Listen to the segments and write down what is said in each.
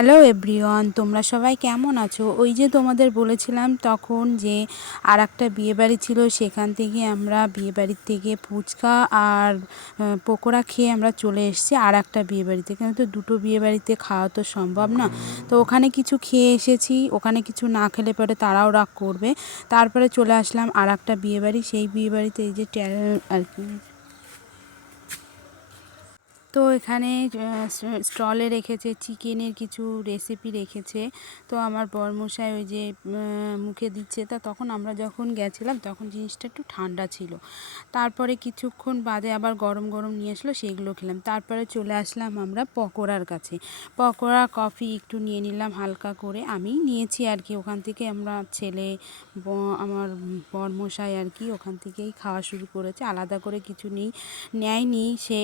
Hello everyone, তোমরা সবাই কেমন আছো? ওই যে তোমাদের বলেছিলাম তখন যে আর একটা বিয়েবাড়ি ছিল, সেখান থেকে আমরা বিয়েবাড়ির থেকে ফুচকা আর পকোড়া খেয়ে আমরা চলে এসেছি আর একটা বিয়েবাড়িতে। কিন্তু দুটো বিয়েবাড়িতে খাওয়া তো সম্ভব না, তো ওখানে কিছু খেয়ে এসেছি। ওখানে কিছু না খেলে পরে তারাও রাগ করবে। তারপরে চলে আসলাম আর একটা বিয়েবাড়ি। সেই বিয়েবাড়িতে এই যে আর কি, তো এখানে স্টলে রেখেছে চিকেনের কিছু রেসিপি রেখেছে। তো আমার বরমশাই ওই যে মুখে দিচ্ছে, তা তখন আমরা যখন গেছিলাম তখন জিনিসটা একটু ঠান্ডা ছিল। তারপরে কিছুক্ষণ বাদে আবার গরম গরম নিয়ে আসলো, সেগুলো খেলাম। তারপরে চলে আসলাম আমরা পকোড়ার কাছে। পকোড়া কফি একটু নিয়ে নিলাম হালকা করে, আমি নিয়েছি আর কি। ওখান থেকে আমরা ছেলে আমার বরমশাই আর কি ওখান থেকেই খাওয়া শুরু করেছে, আলাদা করে কিছু নেয়নি সে।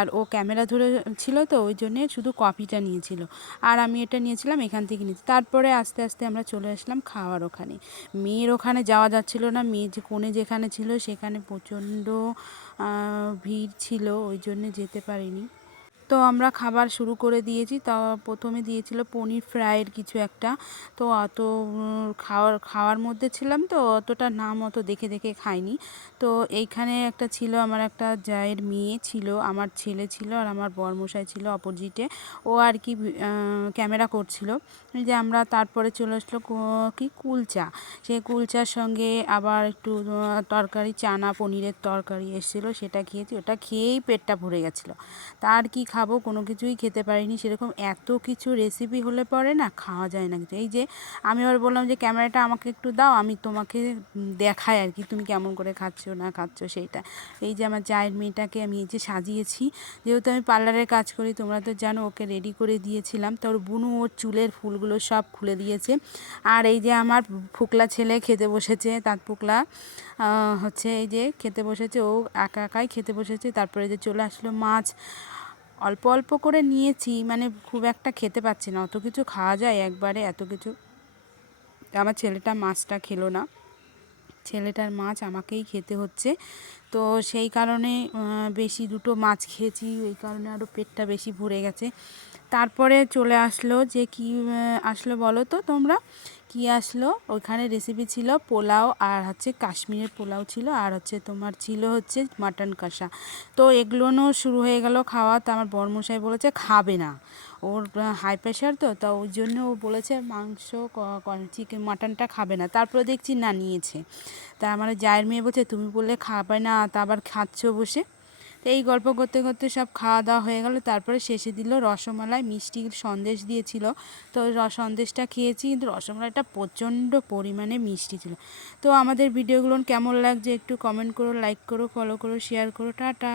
আর ও ক্যামেরা ধরে ছিল, তো ওই জন্যে শুধু কপিটা নিয়েছিল, আর আমি এটা নিয়েছিলাম এখান থেকে নিয়েছি। তারপরে আস্তে আস্তে আমরা চলে আসলাম খাওয়ার ওখানে। মেয়ের ওখানে যাওয়া যাচ্ছিল না, মেয়ে যে কোণে যেখানে ছিল সেখানে প্রচণ্ড ভিড় ছিল, ওই জন্যে যেতে পারিনি। তো আমরা খাবার শুরু করে দিয়েছি। তা প্রথমে দিয়েছিল পনির ফ্রাইয়ের কিছু একটা। তো অত খাওয়ার মধ্যে ছিলাম, তো অতটা নাম অত দেখে দেখে খাইনি। তো এইখানে একটা ছিল, আমার একটা জায়ের মেয়ে ছিল, আমার ছেলে ছিল, আর আমার বরমশাই ছিল অপোজিটে। ও আর কি ক্যামেরা করছিল। যে আমরা তারপরে চলে আসলো কি কুলচা। সেই কুলচার সঙ্গে আবার একটু তরকারি, চানা পনিরের তরকারি এসেছিলো, সেটা খেয়েছি। ওটা খেয়েই পেটটা ভরে গেছিলো। তার কি খাবো, কোনো কিছুই খেতে পারিনি সেরকম। এত কিছু রেসিপি হলে পরে না খাওয়া যায় না কিছু। এই যে আমি আবার বললাম যে ক্যামেরাটা আমাকে একটু দাও, আমি তোমাকে দেখাই আর কি তুমি কেমন করে খাচ্ছ না খাচ্ছ সেইটা। এই যে আমার জায়ের মেয়েটাকে আমি এই যে সাজিয়েছি, যেহেতু আমি পার্লারের কাজ করি, তোমরা তো জানো, ওকে রেডি করে দিয়েছিলাম। তো ওর বুনু ওর চুলের ফুলগুলো সব খুলে দিয়েছে। আর এই যে আমার ফুকলা ছেলে খেতে বসেছে, তার ফুকলা হচ্ছে এই যে খেতে বসেছে, ও একা একাই খেতে বসেছে। তারপরে যে চলে আসলো মাছ। অল্প অল্প করে নিয়েছি, মানে খুব একটা খেতে পাচ্ছি না, অত কিছু খাওয়া যায় একবারে এত কিছু। আমার ছেলেটা মাছটা খেলো না, ছেলেটার মাছ আমাকেই খেতে হচ্ছে। তো সেই কারণে বেশি দুটো মাছ খেয়েছি, ওই কারণে আরও পেটটা বেশি ভরে গেছে। তারপরে চলে আসলো যে কি আসলো বলো তো তোমরা, কি আসলো? ওইখানে রেসিপি ছিল পোলাও, আর হচ্ছে কাশ্মীরের পোলাও ছিল, আর হচ্ছে তোমার ছিল হচ্ছে মাটন কষা। তো এগুলোও শুরু হয়ে গেল খাওয়া। তো আমার বরমশাই বলেছে খাবে না, ওর হাই প্রেশার, তো ওই জন্য ও বলেছে মাংস চিকেন মাটনটা খাবে না। তারপরে দেখছি না নিয়েছে। তা আমার জায়ের মেয়ে বলছে তুমি বললে খাবে না, তা আবার খাচ্ছ বসে। তো এই গল্প করতে করতে সব খাওয়া দাওয়া হয়ে গেল। তারপরে শেষে দিল রসমালাই, মিষ্টি সন্দেশ দিয়েছিল। তো সন্দেশটা খেয়েছি, কিন্তু রসমালাইটা প্রচণ্ড পরিমাণে মিষ্টি ছিল। তো আমাদের ভিডিওগুলো কেমন লাগছে একটু কমেন্ট করো, লাইক করো, ফলো করো, শেয়ার করো। টাটা।